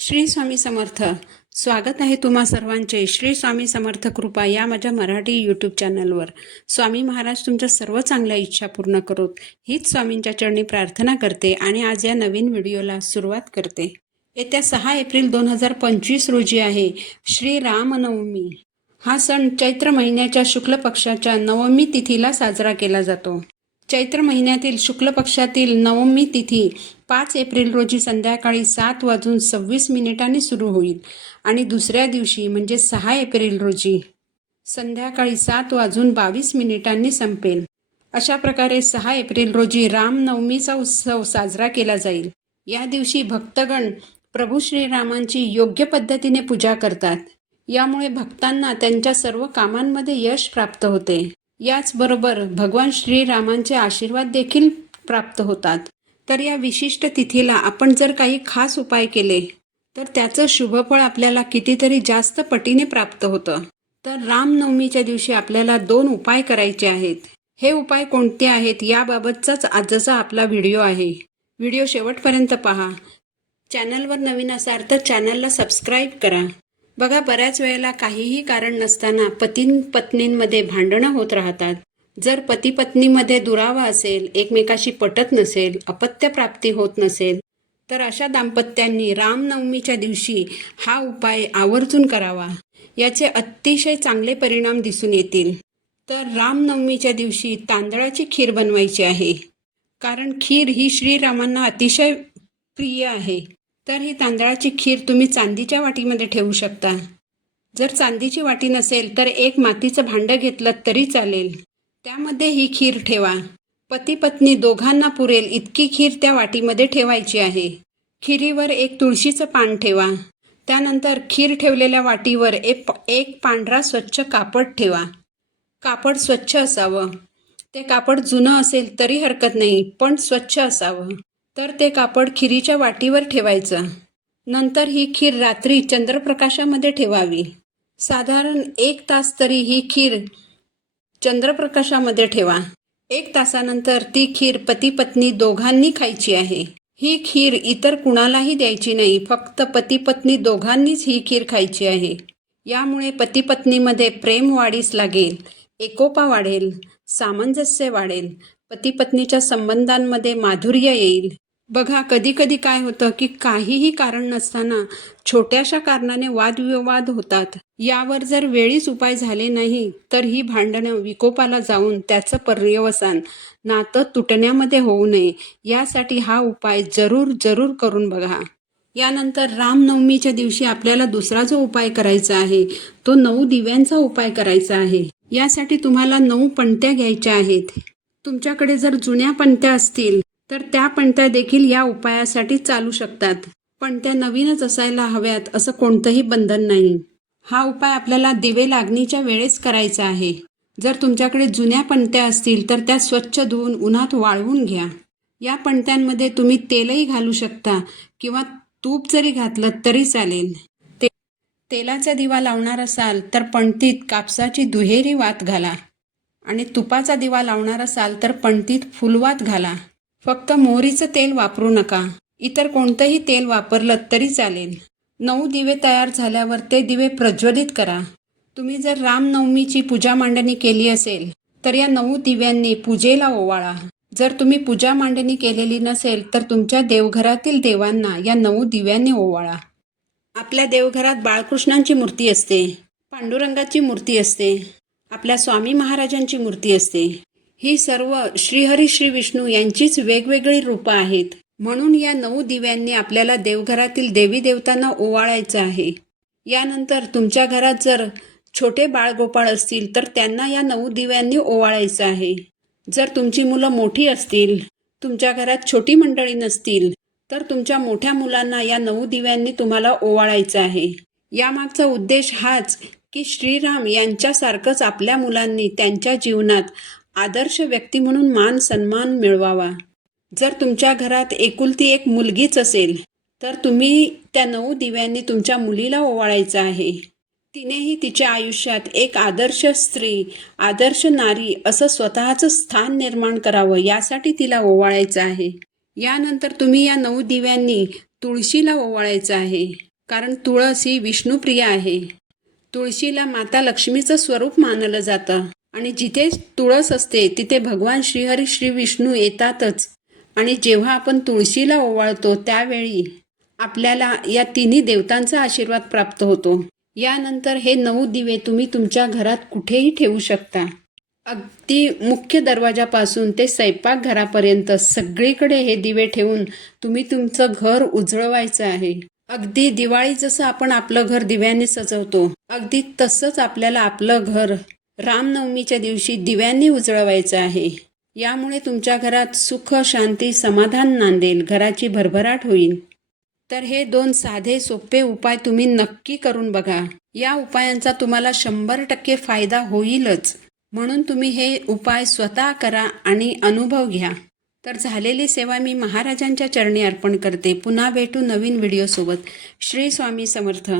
श्री स्वामी समर्थ. स्वागत आहे तुम्हा सर्वांचे श्री स्वामी समर्थ कृपा या माझ्या मराठी यूट्यूब चॅनलवर. स्वामी महाराज तुमच्या सर्व चांगल्या इच्छा पूर्ण करोत हीच स्वामींच्या चरणी प्रार्थना करते आणि आज या नवीन व्हिडिओला सुरुवात करते. येत्या 6 एप्रिल 2025 रोजी आहे श्री रामनवमी. हा सण चैत्र महिन्याच्या शुक्ल पक्षाच्या नवमी तिथीला साजरा केला जातो. चैत्र महिन्यातील शुक्ल पक्षातील नवमी तिथी 5 एप्रिल रोजी संध्याकाळी 7:26 सुरू होईल आणि दुसऱ्या दिवशी म्हणजे 6 एप्रिल रोजी संध्याकाळी 7:22 संपेल. अशा प्रकारे 6 एप्रिल रोजी रामनवमीचा उत्सव साजरा केला जाईल. या दिवशी भक्तगण प्रभू श्रीरामांची योग्य पद्धतीने पूजा करतात. यामुळे भक्तांना त्यांच्या सर्व कामांमध्ये यश प्राप्त होते. याचबरोबर भगवान श्रीरामांचे आशीर्वाद देखील प्राप्त होतात. तर या विशिष्ट तिथीला आपण जर काही खास उपाय केले तर त्याचं शुभफळ आपल्याला कितीतरी जास्त पटीने प्राप्त होतं. तर रामनवमीच्या दिवशी आपल्याला 2 उपाय करायचे आहेत. हे उपाय कोणते आहेत याबाबतचाच आजचा आपला व्हिडिओ आहे. व्हिडिओ शेवटपर्यंत पहा. चॅनलवर नवीन असाल तर चॅनलला सबस्क्राईब करा. बघा, बऱ्याच वेळेला काहीही कारण नसताना पत्नींमध्ये भांडणं होत राहतात. जर पती पत्नीमध्ये दुरावा असेल, एकमेकाशी पटत नसेल, अपत्य प्राप्ती होत नसेल तर अशा दाम्पत्यांनी रामनवमीच्या दिवशी हा उपाय आवर्जून करावा. याचे अतिशय चांगले परिणाम दिसून येतील. तर रामनवमीच्या दिवशी तांदळाची खीर बनवायची आहे. कारण खीर ही श्रीरामांना अतिशय प्रिय आहे. तर ही तांदळाची खीर तुम्ही चांदीच्या वाटीमध्ये ठेवू शकता. जर चांदीची वाटी नसेल तर एक मातीचं भांडं घेतलं तरी चालेल. त्यामध्ये ही खीर ठेवा. पती पत्नी दोघांना पुरेल इतकी खीर त्या वाटीमध्ये ठेवायची आहे. खिरीवर एक तुळशीचं पान ठेवा. त्यानंतर खीर ठेवलेल्या वाटीवर एक पांढरा स्वच्छ कापड ठेवा. कापड स्वच्छ असावं. ते कापड जुनं असेल तरी हरकत नाही, पण स्वच्छ असावं. तर ते कापड खिरीच्या वाटीवर ठेवायचं. नंतर ही खीर रात्री चंद्रप्रकाशामध्ये ठेवावी. साधारण 1 तास तरी ही खीर चंद्रप्रकाशामध्ये ठेवा. 1 तासानंतर ती खीर पती पत्नी दोघांनी खायची आहे. ही खीर इतर कुणालाही द्यायची नाही, फक्त पती पत्नी दोघांनीच ही खीर खायची आहे. यामुळे पती पत्नीमध्ये प्रेम वाढीस लागेल, एकोपा वाढेल, सामंजस्य वाढेल, पती पत्नीच्या संबंधांमध्ये माधुर्य येईल. बघा, कधी कधी काय होतं की काहीही कारण नसताना छोट्याशा कारणाने वादविवाद होतात. यावर जर वेळीच उपाय झाले नाही तर ही भांडणं विकोपाला जाऊन त्याचं पर्यवसान नातं तुटण्यामध्ये होऊ नये यासाठी हा उपाय जरूर करून बघा. यानंतर रामनवमीच्या दिवशी आपल्याला दुसरा जो उपाय करायचा आहे तो 9 दिव्यांचा उपाय करायचा आहे. यासाठी तुम्हाला 9 पणत्या घ्यायच्या आहेत. तुमच्याकडे जर जुन्या पणत्या असतील तर त्या पणत्या देखील या उपायासाठी चालू शकतात. पणत्या नवीनच असायला हव्यात असं कोणतंही बंधन नाही. हा उपाय आपल्याला दिवे लागणीच्या वेळेस करायचा आहे. जर तुमच्याकडे जुन्या पणत्या असतील तर त्या स्वच्छ धुवून उन्हात वाळवून घ्या. या पणत्यांमध्ये तुम्ही तेलही घालू शकता किंवा तूप जरी घातलं तरी चालेल. तेलाचा दिवा लावणार असाल तर पणतीत कापसाची दुहेरी वात घाला आणि तुपाचा दिवा लावणार असाल तर पणतीत फुलवात घाला. फक्त मोहरीचं तेल वापरू नका. इतर कोणतंही तेल वापरलं तरी चालेल. 9 दिवे तयार झाल्यावर ते दिवे प्रज्वलित करा. तुम्ही जर रामनवमीची पूजा मांडणी केली असेल तर या 9 दिव्यांनी पूजेला ओवाळा. जर तुम्ही पूजा मांडणी केलेली नसेल तर तुमच्या देवघरातील देवांना या 9 दिव्यांनी ओवाळा. आपल्या देवघरात बाळकृष्णांची मूर्ती असते, पांडुरंगाची मूर्ती असते, आपल्या स्वामी महाराजांची मूर्ती असते. ही सर्व श्रीहरी श्री विष्णू यांचीच वेगवेगळी रूपं आहेत. म्हणून या 9 दिव्यांनी आपल्याला देवघरातील देवी देवतांना ओवाळायचं आहे. यानंतर तुमच्या घरात जर छोटे बाळगोपाळ असतील तर त्यांना या 9 दिव्यांनी ओवाळायचं आहे. जर तुमची मुलं मोठी असतील, तुमच्या घरात छोटी मंडळी नसतील तर तुमच्या मोठ्या मुलांना या 9 दिव्यांनी तुम्हाला ओवाळायचं आहे. यामागचा उद्देश हाच की श्रीराम यांच्यासारखंच आपल्या मुलांनी त्यांच्या जीवनात आदर्श व्यक्ती म्हणून मान सन्मान मिळवावा. जर तुमच्या घरात एकुलती एक मुलगीच असेल तर तुम्ही त्या 9 दिव्यांनी तुमच्या मुलीला ओवाळायचं आहे. तिनेही तिच्या आयुष्यात एक आदर्श स्त्री, आदर्श नारी असं स्वतःचं स्थान निर्माण करावं यासाठी तिला ओवाळायचं आहे. यानंतर तुम्ही या 9 दिव्यांनी तुळशीला ओवाळायचं आहे. कारण तुळस ही विष्णुप्रिय आहे. तुळशीला माता लक्ष्मीचं स्वरूप मानलं जातं आणि जिथे तुळस असते तिथे भगवान श्रीहरी श्री विष्णू येतातच. आणि जेव्हा आपण तुळशीला ओवाळतो त्यावेळी आपल्याला या तिन्ही देवतांचा आशीर्वाद प्राप्त होतो. यानंतर हे 9 दिवे तुम्ही तुमच्या घरात कुठेही ठेवू शकता. अगदी मुख्य दरवाजापासून ते स्वयंपाकघरापर्यंत सगळीकडे हे दिवे ठेवून तुम्ही तुमचं घर उजळवायचं आहे. अगदी दिवाळी जसं आपण आपलं घर दिव्यांनी सजवतो, अगदी तसंच आपल्याला आपलं घर रामनवमीच्या दिवशी दिव्यांनी उजळवायचं आहे. यामुळे तुमच्या घरात सुख, शांती, समाधान नांदेल, घराची भरभराट होईल. तर हे 2 साधे सोपे उपाय तुम्ही नक्की करून बघा. या उपायांचा तुम्हाला 100% फायदा होईलच. म्हणून तुम्ही हे उपाय स्वतः करा आणि अनुभव घ्या. तर झालेली सेवा मी महाराजांच्या चरणी अर्पण करते. पुन्हा भेटू नवीन व्हिडिओसोबत. श्री स्वामी समर्थ.